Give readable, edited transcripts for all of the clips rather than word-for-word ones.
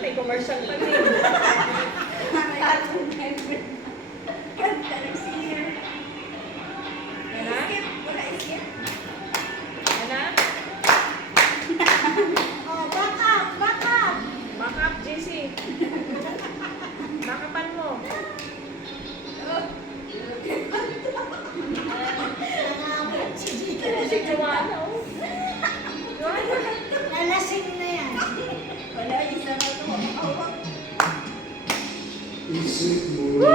May commercial pa din. Back up, JC. Backupan mo. Si Joanna, oh. Joanna. Nalasing na yan. Wala, isa na ito. Isip mo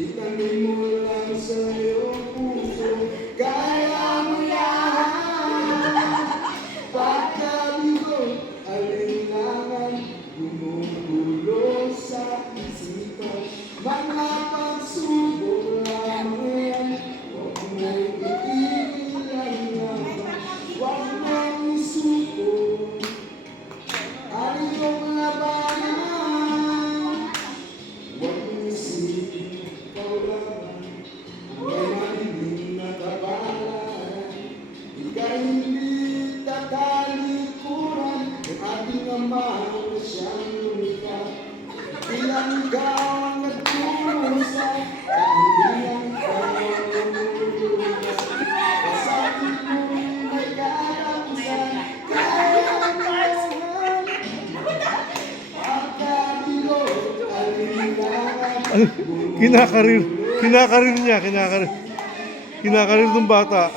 itanim mo lang sa iyong puso, kaya mo yan. Pagkabigo, alinlangan, gumugulo sa isipan. Mga pagsubok lamang yan, huwag mo'y ipigilan naman, huwag mo'y isuko. Aliyong labanan, huwag mong isipin ikaw laban, may malilim na kabalan. Ika'y hindi tatalikuran, ang ating Ama na siyang lumikha. Bilang ikaw ang nagkusa, kahilingan ikaw ang lumulusa. Kasakit mo'y may katapusan, kaya naman. Pagkabigo, alinlangan, Kinakarir niya, kinakarir ng bata.